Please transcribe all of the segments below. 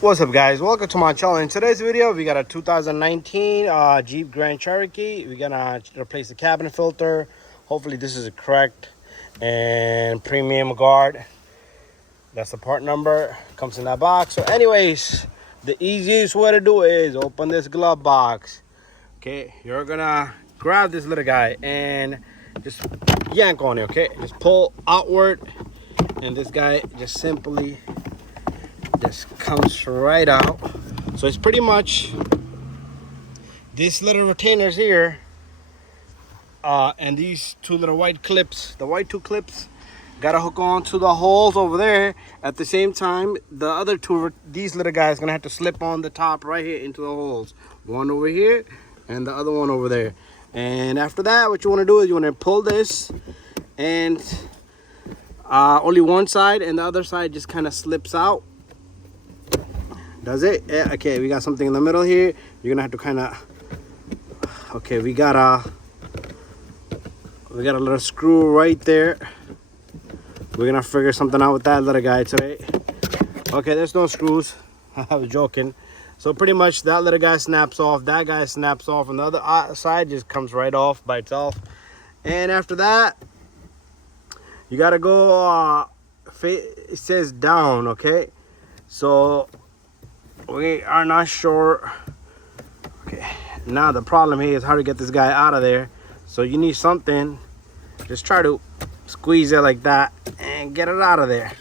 What's up, guys? Welcome to my channel. In today's video we got a 2019 Jeep Grand Cherokee. We're gonna replace the cabin filter. Hopefully this is correct, and premium guard. That's the part number, comes in that box. So anyways, the easiest way to do it is open this glove box. Okay, you're gonna grab this little guy and just yank on it. Okay, just pull outward, and this guy just simply just comes right out. So it's pretty much these little retainers here, and these two little white clips. The white two clips gotta hook on to the holes over there. At the same time, the other two, these little guys, gonna have to slip on the top right here into the holes. One over here and the other one over there. And after that, what you want to do is you want to pull this, and only one side, and the other side just kind of slips out. Does it? Yeah. Okay, we got something in the middle here. You're gonna have to kind of, okay, we got a little screw right there. We're gonna figure something out with that little guy today. Okay, there's no screws. I was joking. So pretty much that little guy snaps off, that guy snaps off, and the other side just comes right off by itself. And after that, you gotta go, it says down, okay? So we are not sure. Okay, now the problem here is how to get this guy out of there. So you need something, just try to squeeze it like that and get it out of there.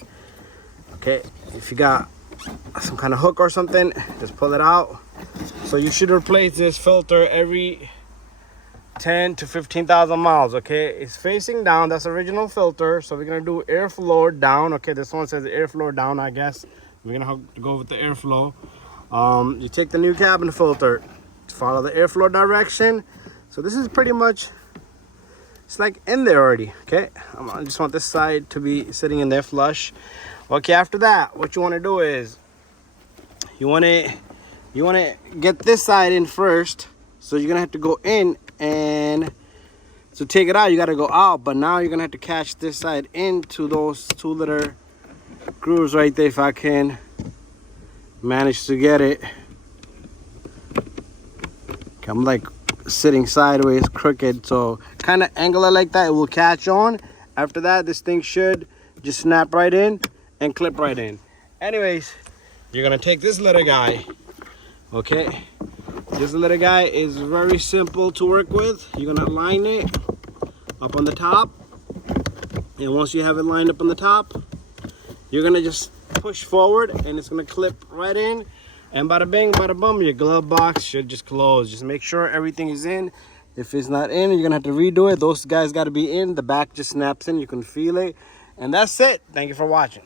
Okay, if you got some kind of hook or something, just pull it out. So you should replace this filter every 10 to 15,000 miles. Okay, it's facing down. That's original filter. So we're gonna do airflow down. Okay, this one says airflow down. I guess we're gonna have to go with the airflow. You take the new cabin filter, follow the airflow direction. So this is pretty much, it's like in there already. Okay, I just want this side to be sitting in there flush. Okay, after that, what you want to do is you want to get this side in first. So you're gonna have to go in, and to take it out you got to go out, but now you're gonna have to catch this side into those two little grooves right there. If I can manage to get it. Okay, I'm like sitting sideways, crooked, so kind of angle it like that, it will catch on. After that, this thing should just snap right in and clip right in. Anyways, you're gonna take this little guy. Okay, this little guy is very simple to work with. You're gonna line it up on the top, and once you have it lined up on the top, you're gonna just push forward, and it's gonna clip right in, and bada bing bada bum, your glove box should just close. Just make sure everything is in. If it's not in, you're gonna have to redo it. Those guys got to be in. The back just snaps in, you can feel it, and that's it. Thank you for watching.